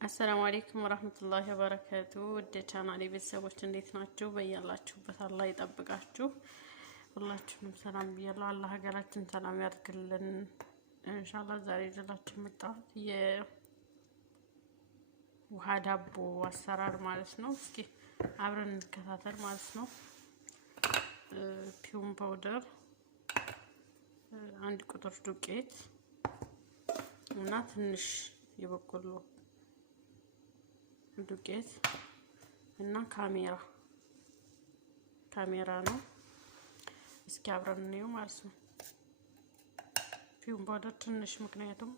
አሰላሙ አለይኩም ወራህመቱላሂ ወበረካቱ። ወደ ቻናሌ ቤተሰቦች እንዴት ናችሁ? በያላችሁበት አላህ ይጠብቃችሁ። ሁላችሁንም ሰላም ብያለሁ። አላህ ሀገራችን ሰላም ያድርግልን ኢንሻአላህ። ዛሬ ይዤላችሁ መጣሁት የውሃ ዳቦ አሰራር ማለት ነው። እስኪ አብረን እንከታተል ማለት ነው። ፒውን ፓውደር፣ አንድ ቁጥር ዱቄት እና ትንሽ የበቆሎ ዱቄት እና ካሜራ ነው። እስኪ አብረን እንየው ማለት ነው። ፒውን ፓውደር ትንሽ፣ ምክንያቱም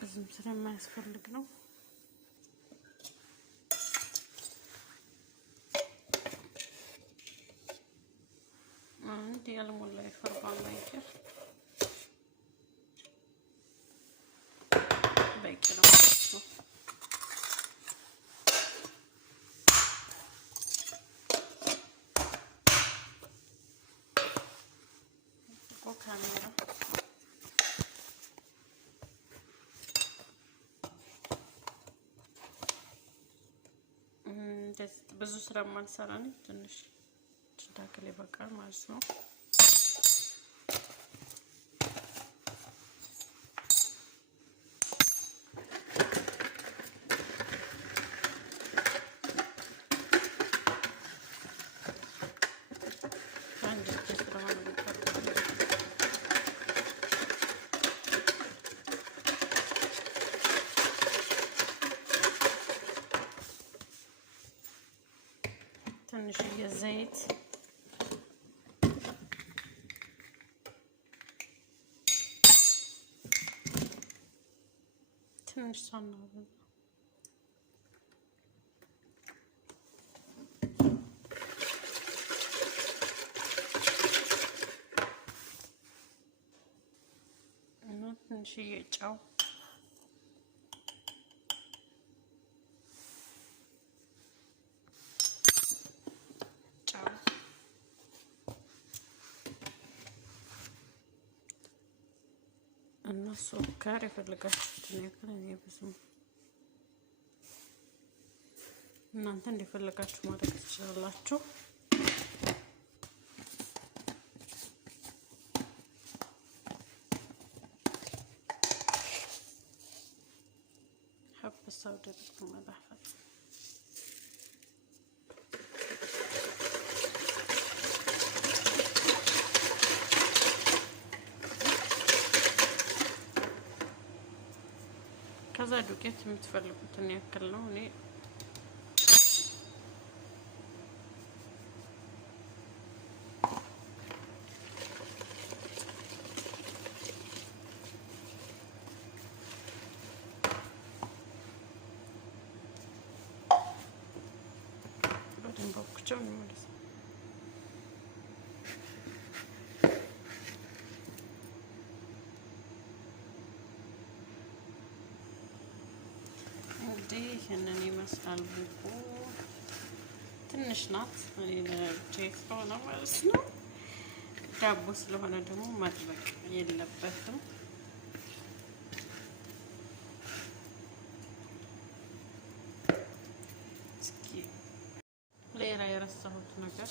ብዙም ስለማያስፈልግ ነው። አንድ ያልሞላ የሾርባ ማንኪያ በቂ ነው ማለት ነው። ካሜራ ብዙ ስራ ማልሰራ ነው። ትንሽ ታክል ይበቃል ማለት ነው። ትንሽ ዘይት ትንሽ ሳናበዛ እና ትንሽ ጨው እና ሱካር የፈለጋችሁትን ያክል። እኔ ብዙም እናንተ እንደፈለጋችሁ ማድረግ ትችላላችሁ። ሀብሳው ደግሞ መጣፈጥ ከዛ ዱቄት የምትፈልጉትን ያክል ነው። እኔ በደንብ አውቅቼው ማለት ነው። ይሄንን ይመስላል። ቡቡ ትንሽ ናት ለቼክ ሆነ ማለት ነው። ዳቦ ስለሆነ ደግሞ መጥበቅ የለበትም። እስኪ ሌላ የረሳሁት ነገር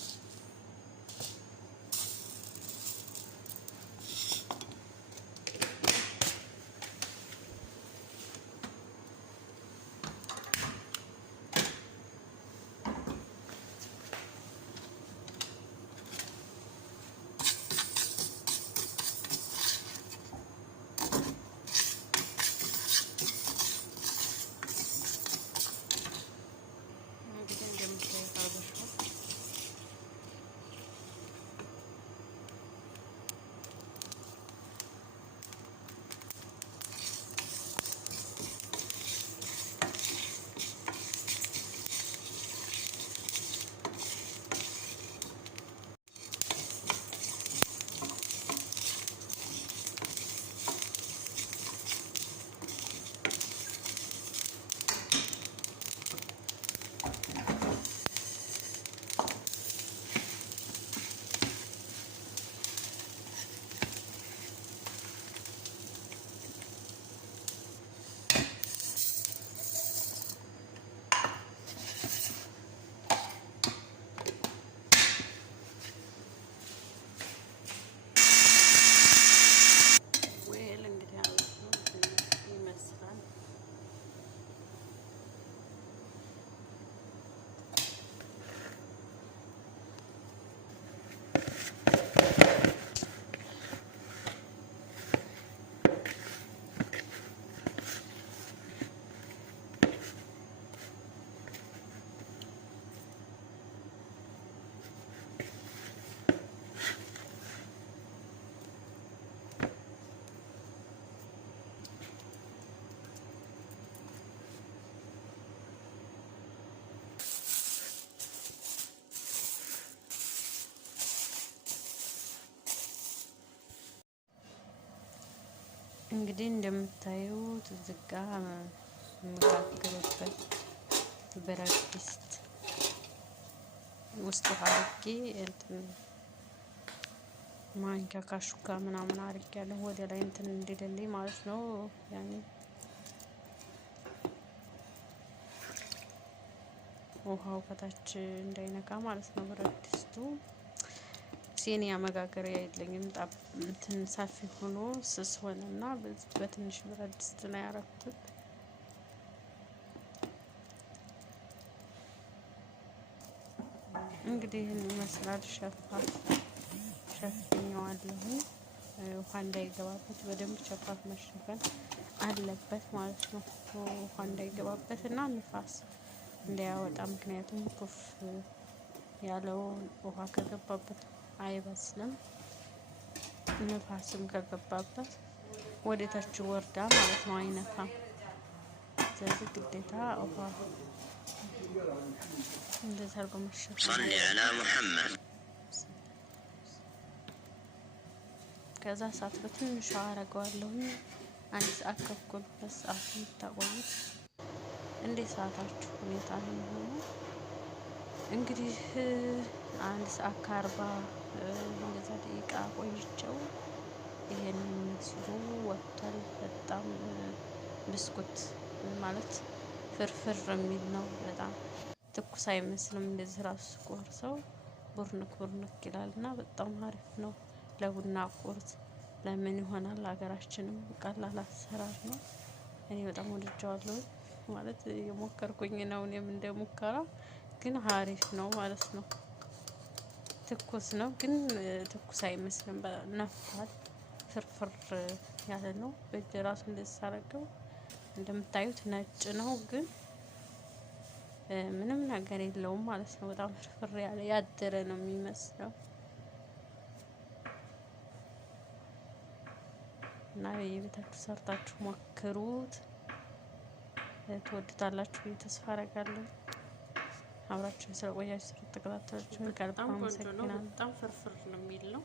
እንግዲህ እንደምታዩት እዚህ ጋ የምጋግርበት ብረት ድስት ውስጥ አድርጌ እንትን ማንኪያ ካሹካ ምናምን አድርጌያለሁ ወደ ላይ እንትን እንዲልልኝ ማለት ነው። ያኔ ውሃው ከታች እንዳይነካ ማለት ነው። ብረት ድስቱ ሲኒያ መጋገሪያ የለኝም። እንትን ሰፊ ሆኖ ስስ ሆነና በትንሽ ብረት ድስት ነው ያረኩት። እንግዲህ ይህን ይመስላል። ሸፍኜዋለሁ። ውሃ እንዳይገባበት በደንብ ሸፋፍ መሸፈን አለበት ማለት ነው። ውሃ እንዳይገባበት እና ንፋስ እንዳያወጣ፣ ምክንያቱም ኩፍ ያለው ውሃ ከገባበት አይበስልም። ንፋስም ከገባበት ወደ ታች ወርዳ ማለት ነው፣ አይነፋም። ስለዚህ ግዴታ ውሃ እንደዛ አድርጎ መሸፈን። صلي على محمد። ከዛ ሰዓት በትንሹ አረገዋለሁ። አንድ ሰዓት ከኩል በሰዓት የምታቆዩት እንደ ሰዓታችሁ ሁኔታ ነው የሚሆነው። እንግዲህ 1 ሰዓት ከ40 እንደዛ ደቂቃ ቆይቼው ይሄንን መስሎ ወጥቷል። በጣም ብስኩት ማለት ፍርፍር የሚል ነው። በጣም ትኩስ አይመስልም። እንደዚህ ራሱ ቆርሰው ቡርንክ ይላል እና በጣም አሪፍ ነው። ለቡና ቁርስ ለምን ይሆናል። ሀገራችንም ቀላል አሰራር ነው። እኔ በጣም ወድጀዋለሁ። ማለት የሞከርኩኝ ነው። እኔም እንደሙከራ ግን አሪፍ ነው ማለት ነው። ትኩስ ነው ግን ትኩስ አይመስልም። ነፋል ፍርፍር ያለ ነው። በእጅ ራሱ እንደዚህ ሳረገው እንደምታዩት ነጭ ነው ግን ምንም ነገር የለውም ማለት ነው። በጣም ፍርፍር ያለ ያደረ ነው የሚመስለው እና የቤታችሁ ሰርታችሁ ሞክሩት። ትወዱታላችሁ ብዬ ተስፋ አደርጋለሁ። አብራችሁ ስለቆያችሁ ስለተከታተላችሁ ከልብ አመሰግናለሁ። በጣም ፍርፍር ነው የሚል ነው።